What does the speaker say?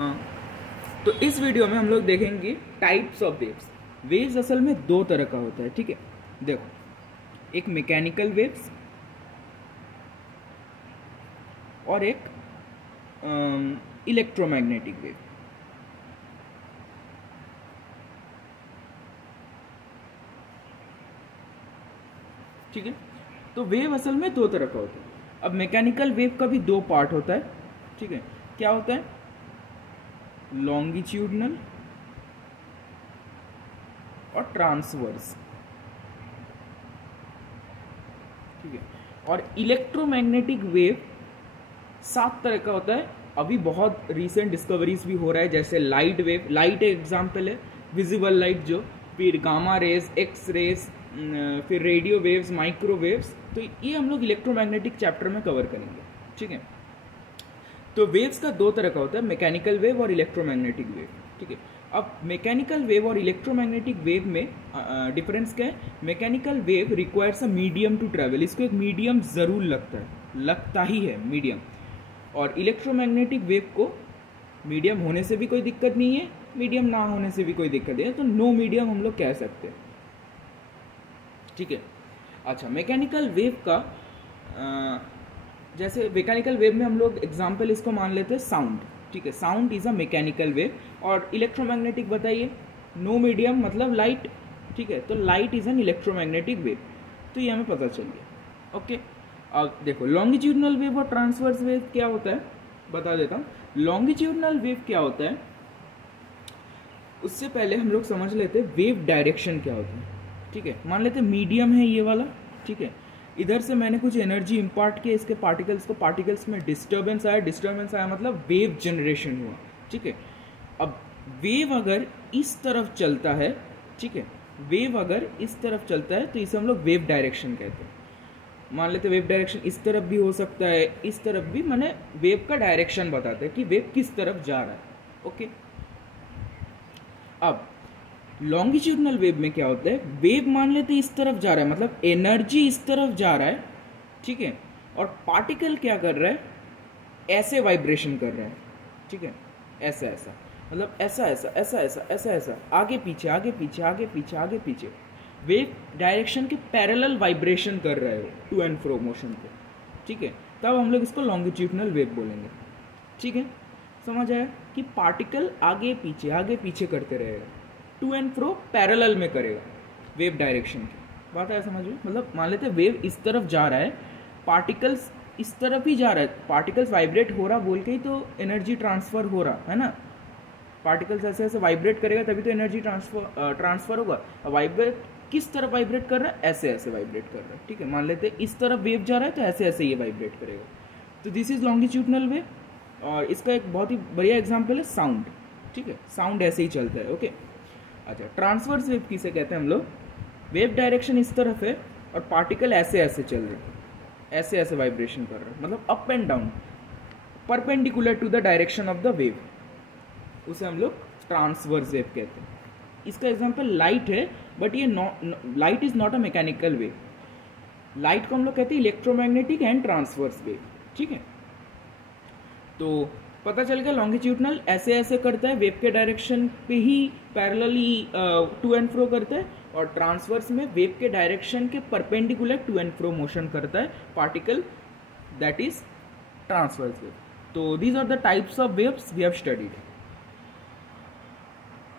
हाँ, तो इस वीडियो में हम लोग देखेंगे टाइप्स ऑफ वेव्स। वेव्स असल में दो तरह का होता है, ठीक है। देखो, एक मैकेनिकल वेव्स और एक इलेक्ट्रोमैग्नेटिक वेव। ठीक है, तो वेव असल में दो तरह का होता है। अब मैकेनिकल वेव का भी दो पार्ट होता है, ठीक है। क्या होता है? लॉन्गिट्यूडनल और ट्रांसवर्स, ठीक है। और इलेक्ट्रोमैग्नेटिक वेव 7 तरह का होता है। अभी बहुत रिसेंट डिस्कवरीज भी हो रहा है, जैसे लाइट वेव। लाइट एक एग्जाम्पल है, विजिबल लाइट जो, फिर गामा रेज, एक्स रेज, फिर रेडियो वेव्स, माइक्रोवेव्स। तो ये हम लोग इलेक्ट्रोमैग्नेटिक चैप्टर में कवर करेंगे, ठीक है। तो वेव्स का दो तरह का होता है, मैकेनिकल वेव और इलेक्ट्रोमैग्नेटिक वेव, ठीक है। अब मैकेनिकल वेव और इलेक्ट्रोमैग्नेटिक वेव में डिफरेंस क्या है? Mechanical wave requires a medium to travel. इसको एक मीडियम जरूर लगता ही है मीडियम। और इलेक्ट्रोमैग्नेटिक वेव को मीडियम होने से भी कोई दिक्कत नहीं है, मीडियम ना होने से भी कोई दिक्कत नहीं है, तो नो मीडियम हम लोग कह सकते हैं, ठीक है। अच्छा, मैकेनिकल वेव का जैसे मैकेनिकल वेव में हम लोग एग्जाम्पल इसको मान लेते हैं साउंड, ठीक है। Sound is a mechanical wave. और इलेक्ट्रोमैग्नेटिक बताइए, नो मीडियम मतलब लाइट, ठीक है। तो light is an electromagnetic wave, तो ये हमें पता चल गया, ओके। अब देखो, लॉन्गिट्यूडनल वेव और ट्रांसवर्स वेव क्या होता है, बता देता हूँ। लॉन्गिट्यूडनल वेव क्या होता है, उससे पहले हम लोग समझ लेते हैं वेव डायरेक्शन क्या होता है, ठीक है। मान लेते हैं मीडियम है ये वाला, ठीक है। इधर से मैंने कुछ एनर्जी इंपार्ट किया इसके पार्टिकल्स में डिस्टर्बेंस आया मतलब वेव जनरेशन हुआ, ठीक है। अब वेव अगर इस तरफ चलता है, ठीक है, वेव अगर इस तरफ चलता है तो इसे हम लोग वेव डायरेक्शन कहते हैं। मान लेते वेव डायरेक्शन इस तरफ भी हो सकता है, इस तरफ भी, माने वेव का डायरेक्शन बताते हैं कि वेव किस तरफ जा रहा है, ओके। अब लॉन्गिट्यूडनल वेव में क्या होता है? वेव मान लेते इस तरफ जा रहा है, मतलब एनर्जी इस तरफ जा रहा है, ठीक है। और पार्टिकल क्या कर रहा है? ऐसे वाइब्रेशन कर रहा है, ठीक है। ऐसा ऐसा, मतलब ऐसा ऐसा ऐसा ऐसा ऐसा ऐसा, आगे पीछे आगे पीछे आगे पीछे आगे पीछे, वेव डायरेक्शन के पैरेलल वाइब्रेशन कर रहे हो टू एंड फ्रो मोशन पे, ठीक है। तब हम लोग इसको लॉन्गिट्यूडनल वेव बोलेंगे, ठीक है। समझ आया कि पार्टिकल आगे पीछे करते रहेगा, टू एंड फ्रो पैरेलल में करेगा वेव डायरेक्शन की। बात है समझ में? मतलब मान लेते वेव इस तरफ जा रहा है, पार्टिकल्स इस तरफ ही जा रहा है, पार्टिकल्स वाइब्रेट हो रहा बोल के ही तो एनर्जी ट्रांसफर हो रहा है ना। पार्टिकल्स ऐसे ऐसे वाइब्रेट करेगा तभी तो एनर्जी ट्रांसफर होगा। वाइब्रेट किस तरफ वाइब्रेट कर रहा है? ऐसे ऐसे वाइब्रेट कर रहा है, ठीक है। मान लेते इस तरफ वेव जा रहा है तो ऐसे ऐसे ये वाइब्रेट करेगा। तो दिस इज लॉन्गिट्यूडनल वेव। और इसका एक बहुत ही बढ़िया एग्जाम्पल है साउंड, ठीक है। साउंड ऐसे ही चलता है, ओके। अच्छा, ट्रांसवर्स वेव किसे कहते हैं हम लोग? वेव डायरेक्शन इस तरफ है और पार्टिकल ऐसे ऐसे चल रहे हैं, ऐसे ऐसे वाइब्रेशन कर रहे हैं, मतलब up and down, perpendicular to the direction of the wave, उसे हम लोग ट्रांसवर्स वेव कहते हैं। इसका एग्जांपल लाइट है, बट ये light is not a mechanical wave. Light को हम लोग कहते हैं इलेक्ट्रोमैग्नेटिक एंड ट्रांसवर्स वेव, ठीक है। तो पता चल गया, लॉन्गिट्यूडनल ऐसे ऐसे करता है, वेव के डायरेक्शन पे ही पैरेलली टू एंड फ्रो करता है। और ट्रांसवर्स में वेव के डायरेक्शन के perpendicular to and fro motion करता है particle, that is transverse wave. तो these are the types of waves we have studied.